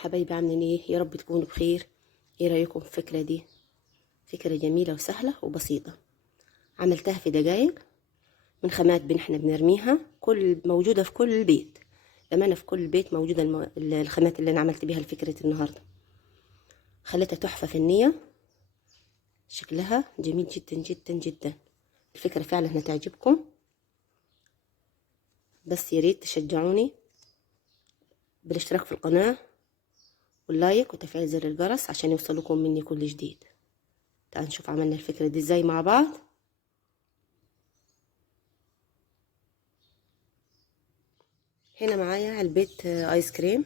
حبايبي، عاملين ايه؟ يا رب تكونوا بخير. ايه رايكم في الفكره دي؟ فكره جميله وسهله وبسيطه. عملتها في دقايق من خامات احنا بنرميها، موجوده في كل البيت. بامانه في كل بيت موجوده الخامات اللي انا عملت بيها الفكره النهارده. خليتها تحفه فنيه، شكلها جميل جدا جدا جدا. الفكره فعلا هتعجبكم، بس يا ريت تشجعوني بالاشتراك في القناه واللايك وتفعيل زر الجرس عشان يوصلكم مني كل جديد. تعالوا نشوف عملنا الفكرة دي ازاي مع بعض. هنا معايا علبة ايس كريم،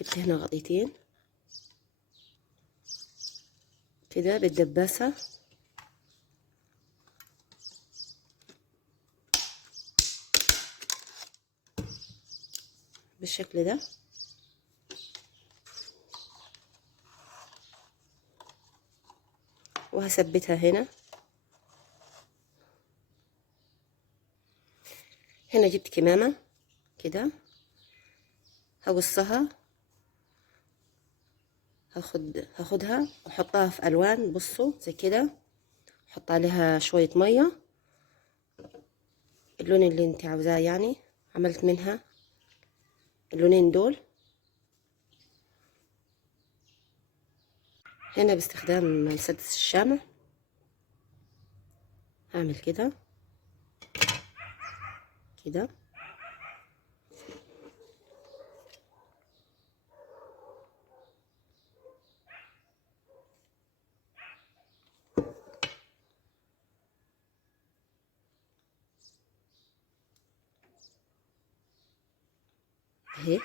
جبت هنا غطيتين كده بالدباسة بالشكل ده. وهثبتها هنا. هنا جبت كمامة كده، هقصها، هاخدها واحطها في الوان. بصوا زي كده، احط عليها شوية مية، اللون اللي انت عاوزاه يعني. عملت منها اللونين دول. هنا باستخدام مسدس الشمع هعمل كده كده. اهي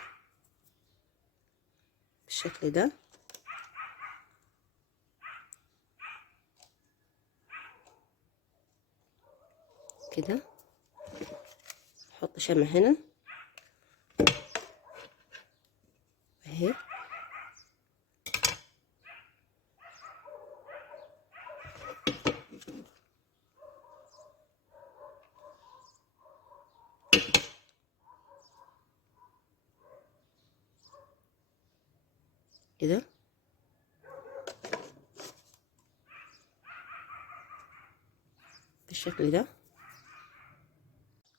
بالشكل ده كده. احط شمع هنا اهي. كده بالشكل ده،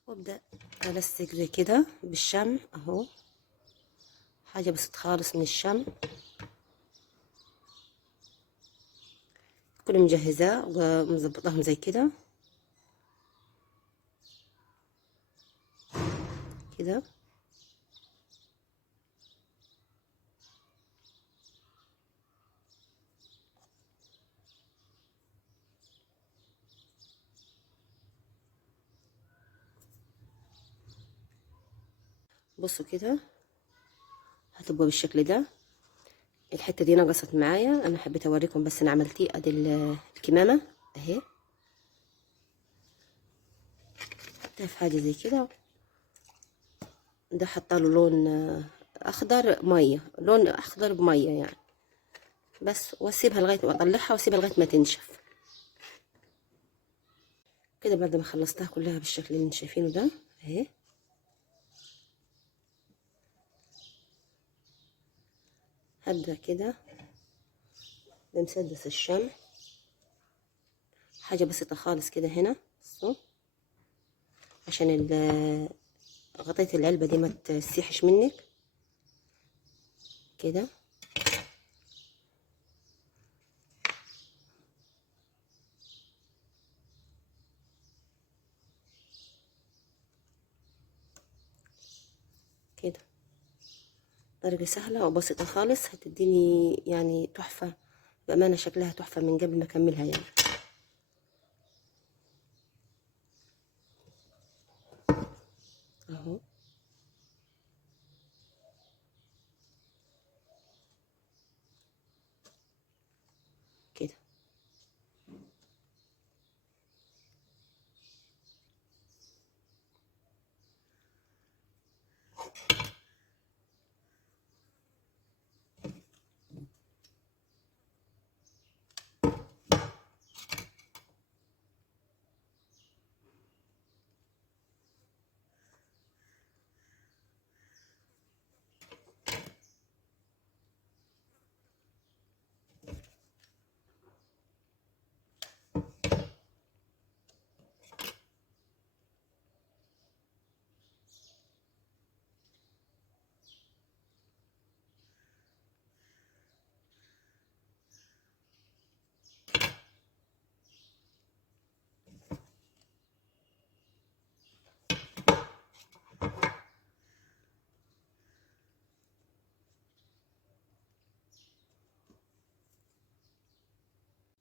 وابدأ ألصق زي كده بالشمع اهو. حاجة بسيطة خالص من الشمع، كل مجهزاه ومظبطاهم زي كده كده. بصوا كده هتبقى بالشكل ده. الحتة دي نقصت معايا، انا حبيت اوريكم بس انا عملت ايه. ادي الكمامة اهي، حطيها في حاجة زي كده. ده حطاله لون اخضر مية، لون اخضر بمية يعني. بس واسيبها لغاية ما اطلعها، واسيبها لغاية ما تنشف كده. بعد ما خلصتها كلها بالشكل اللي انتم شايفينه ده اهي، هبدأ كده بمسدس الشمع. حاجة بسيطة خالص كده هنا، بصوا عشان غطية العلبة دي ما تسيحش منك كده. كده طريقة سهلة وبسيطة خالص، هتديني يعني تحفة بأمانة. شكلها تحفة من قبل ما أكملها يعني. أهو كده.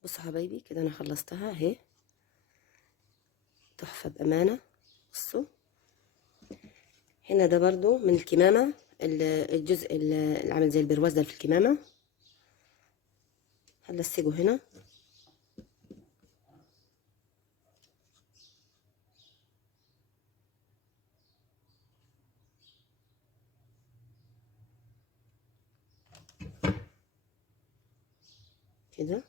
بصوا حبايبي كده انا خلصتها اهي، تحفة بأمانة. بصوا هنا ده برضو من الكمامة، الجزء اللي عامل زي البرواز ده في الكمامة، هلصقه هنا كده.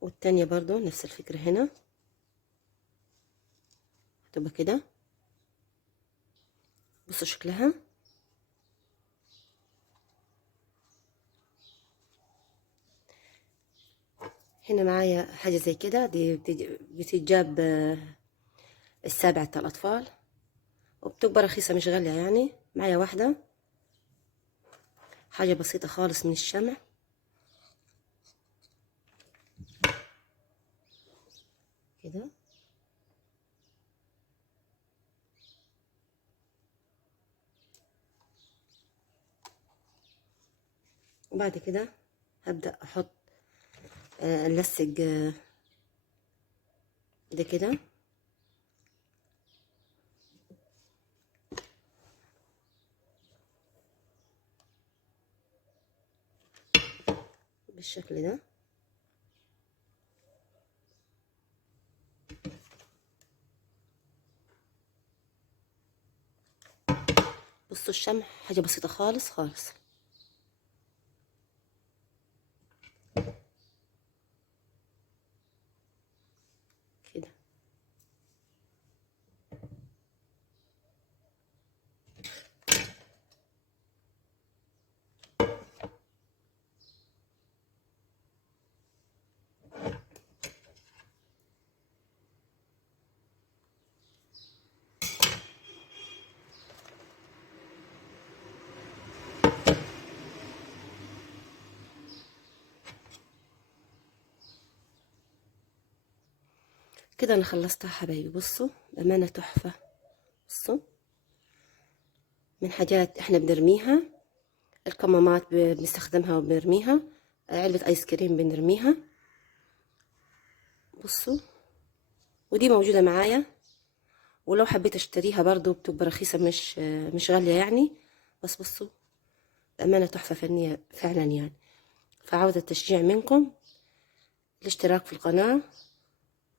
والتانية برضو نفس الفكرة، هنا هتبقى كده. بصوا شكلها. هنا معايا حاجة زي كده، دي بتتجاب السابع بتاع الأطفال، وبتبقى رخيصة مش غالية يعني. معايا واحدة، حاجة بسيطة خالص من الشمع كده. وبعد كده هبدأ أحط نلصق ده كده بالشكل ده. بصوا الشمع حاجة بسيطة خالص خالص كده. كده انا خلصتها حبايبي. بصوا بأمانة تحفة. بصوا من حاجات احنا بنرميها، الكمامات بنستخدمها وبنرميها، علبة ايس كريم بنرميها. بصوا ودي موجودة معايا، ولو حبيت اشتريها برضو بتبقى رخيصة، مش غالية يعني. بس بصوا بأمانة تحفة فنية فعلا يعني. فعاوزة التشجيع منكم، الاشتراك في القناة،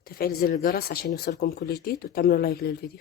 تفعيل زر الجرس عشان يوصلكم كل جديد، وتعملوا لايك للفيديو.